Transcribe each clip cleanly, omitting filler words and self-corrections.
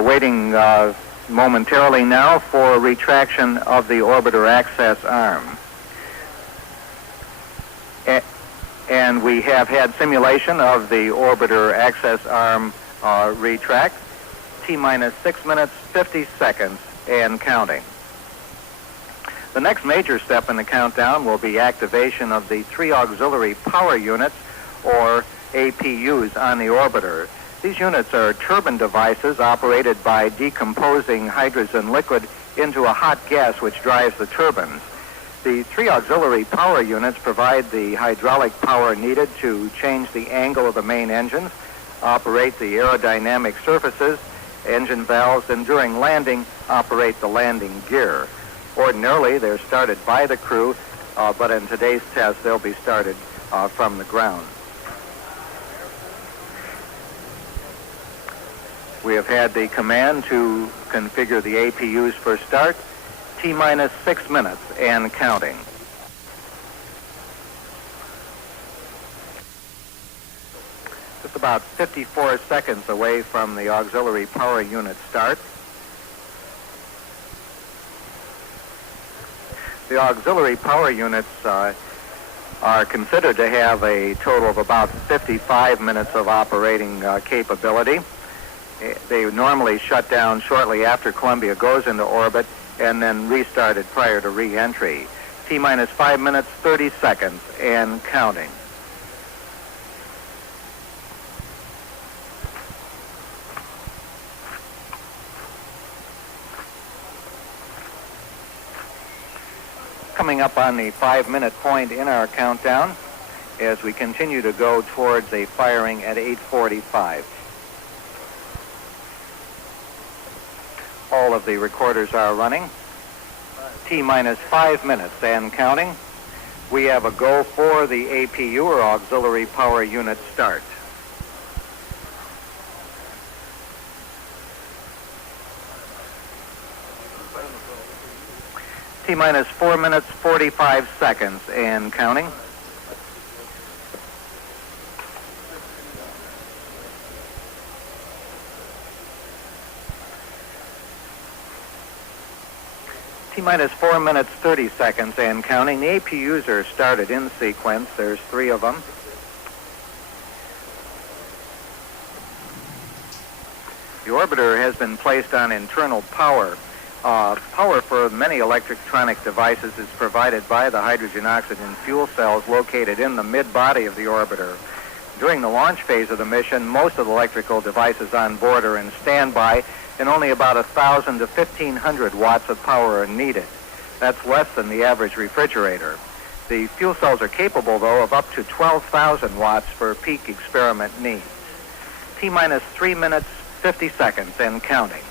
are waiting momentarily now for retraction of the orbiter access arm. And we have had simulation of the orbiter access arm retract. T-minus 6 minutes, 50 seconds, and counting. The next major step in the countdown will be activation of the 3 auxiliary power units, or APUs, on the orbiter. These units are turbine devices operated by decomposing hydrogen liquid into a hot gas which drives the turbines. The 3 auxiliary power units provide the hydraulic power needed to change the angle of the main engines, operate the aerodynamic surfaces, engine valves, and during landing, operate the landing gear. Ordinarily, they're started by the crew, but in today's test, they'll be started from the ground. We have had the command to configure the APUs for start. T-minus 6 minutes and counting. Just about 54 seconds away from the auxiliary power unit start. The auxiliary power units are considered to have a total of about 55 minutes of operating capability. They normally shut down shortly after Columbia goes into orbit and then restarted prior to re-entry. T-minus 5 minutes, 30 seconds, and counting. Coming up on the 5-minute point in our countdown as we continue to go towards a firing at 8:45. All of the recorders are running. T-minus 5 minutes and counting. We have a go for the APU, or auxiliary power unit, start. T-minus 4 minutes, 45 seconds and counting. T-minus 4 minutes, 30 seconds and counting. The APUs are started in sequence. There's 3 of them. The orbiter has been placed on internal power. Power for many electronic devices is provided by the hydrogen-oxygen fuel cells located in the mid-body of the orbiter. During the launch phase of the mission, most of the electrical devices on board are in standby, and only about 1,000 to 1,500 watts of power are needed. That's less than the average refrigerator. The fuel cells are capable, though, of up to 12,000 watts for peak experiment needs. T-minus 3 minutes, 50 seconds, and counting.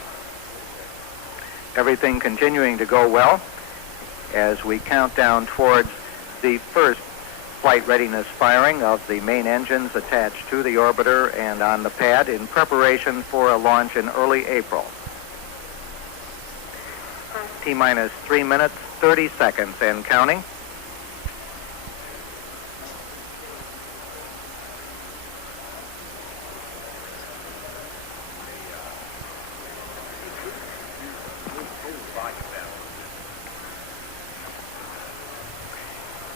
Everything continuing to go well as we count down towards the first flight readiness firing of the main engines attached to the orbiter and on the pad in preparation for a launch in early April. T-minus 3 minutes, 30 seconds and counting.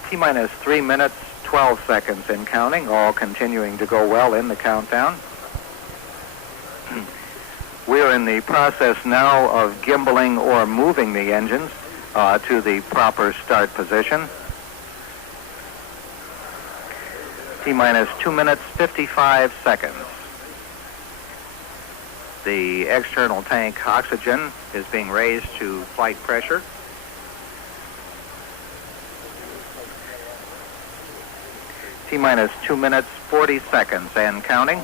T-minus 3 minutes, 12 seconds and counting, all continuing to go well in the countdown. We are in the process now of gimbaling or moving the engines to the proper start position. T-minus 2 minutes, 55 seconds. The external tank oxygen is being raised to flight pressure. T-minus 2 minutes, 40 seconds and counting.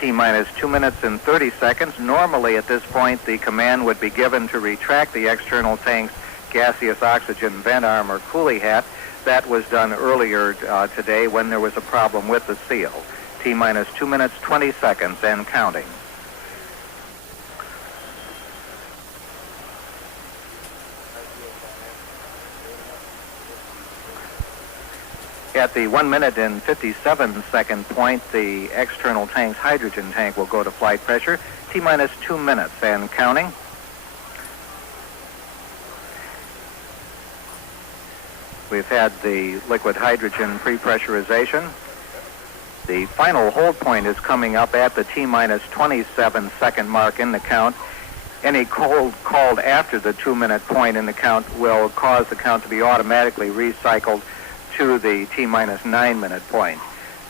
T-minus 2 minutes and 30 seconds. Normally at this point the command would be given to retract the external tank's gaseous oxygen vent arm or coolie hat. That was done earlier today when there was a problem with the seal. T-minus 2 minutes, 20 seconds and counting. At the 1 minute and 57 second point, the external tank's hydrogen tank will go to flight pressure. T-minus 2 minutes and counting. We've had the liquid hydrogen pre-pressurization. The final hold point is coming up at the T-minus 27 second mark in the count. Any hold called after the 2 minute point in the count will cause the count to be automatically recycled to the T-minus 9 minute point.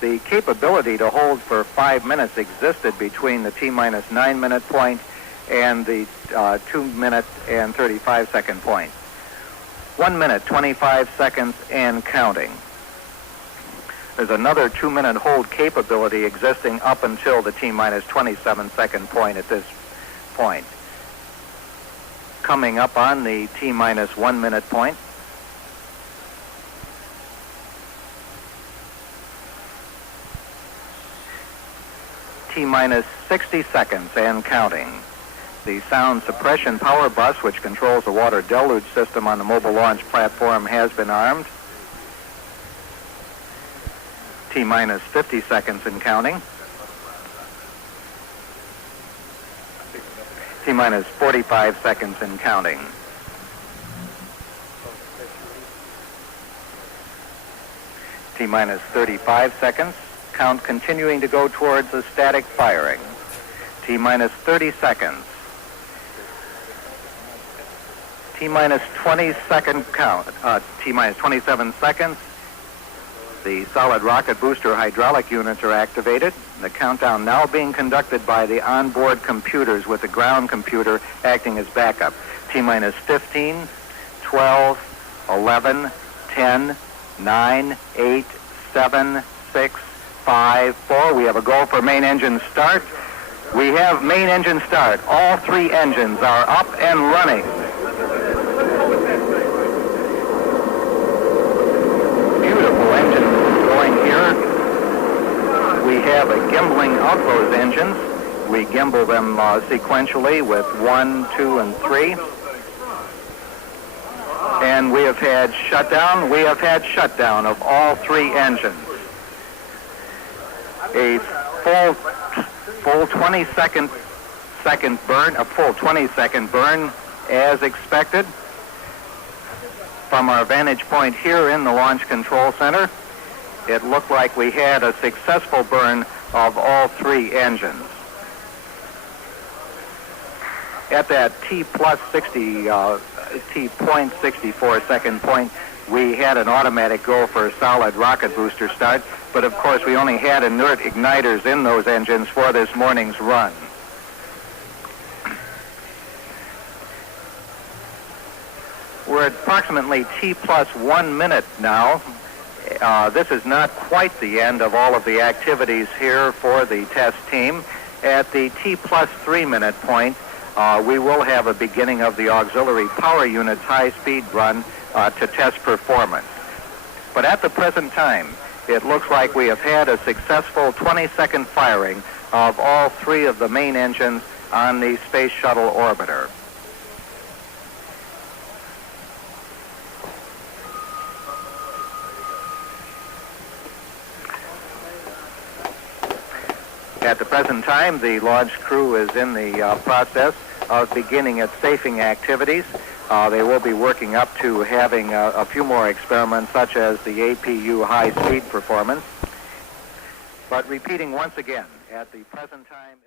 The capability to hold for 5 minutes existed between the T-minus 9 minute point and the 2 minute and 35 second point. 1 minute, 25 seconds and counting. There's another 2 minute hold capability existing up until the T-minus 27 second point at this point. Coming up on the T-minus 1 minute point. T-minus 60 seconds and counting. The sound suppression power bus, which controls the water deluge system on the mobile launch platform, has been armed. T-minus 50 seconds and counting. T-minus 45 seconds and counting. T-minus 35 seconds. Count continuing to go towards the static firing. T-minus 30 seconds. T-minus 20 second count. T-minus 27 seconds. The solid rocket booster hydraulic units are activated. The countdown now being conducted by the onboard computers with the ground computer acting as backup. T-minus 15, 12, 11, 10, 9, 8, 7, 6, 5, 4. We have a go for main engine start. We have main engine start. All 3 engines are up and running. Beautiful engines going here. We have a gimbling of those engines. We gimbal them sequentially with 1, 2, and 3. And we have had shutdown. We have had shutdown of all 3 engines. A full 20 second burn, a full 20 second burn as expected. From our vantage point here in the Launch Control Center, it looked like we had a successful burn of all 3 engines. At that T-plus 60, T.64 second point, we had an automatic go for a solid rocket booster start, but of course we only had inert igniters in those engines for this morning's run. We're at approximately T-plus 1 minute now. This is not quite the end of all of the activities here for the test team. At the T-plus 3 minute point, we will have a beginning of the auxiliary power unit's high-speed run to test performance. But at the present time, it looks like we have had a successful 20-second firing of all 3 of the main engines on the Space Shuttle orbiter. At the present time, the launch crew is in the process of beginning its safing activities. They will be working up to having a few more experiments, such as the APU high-speed performance. But repeating once again, at the present time...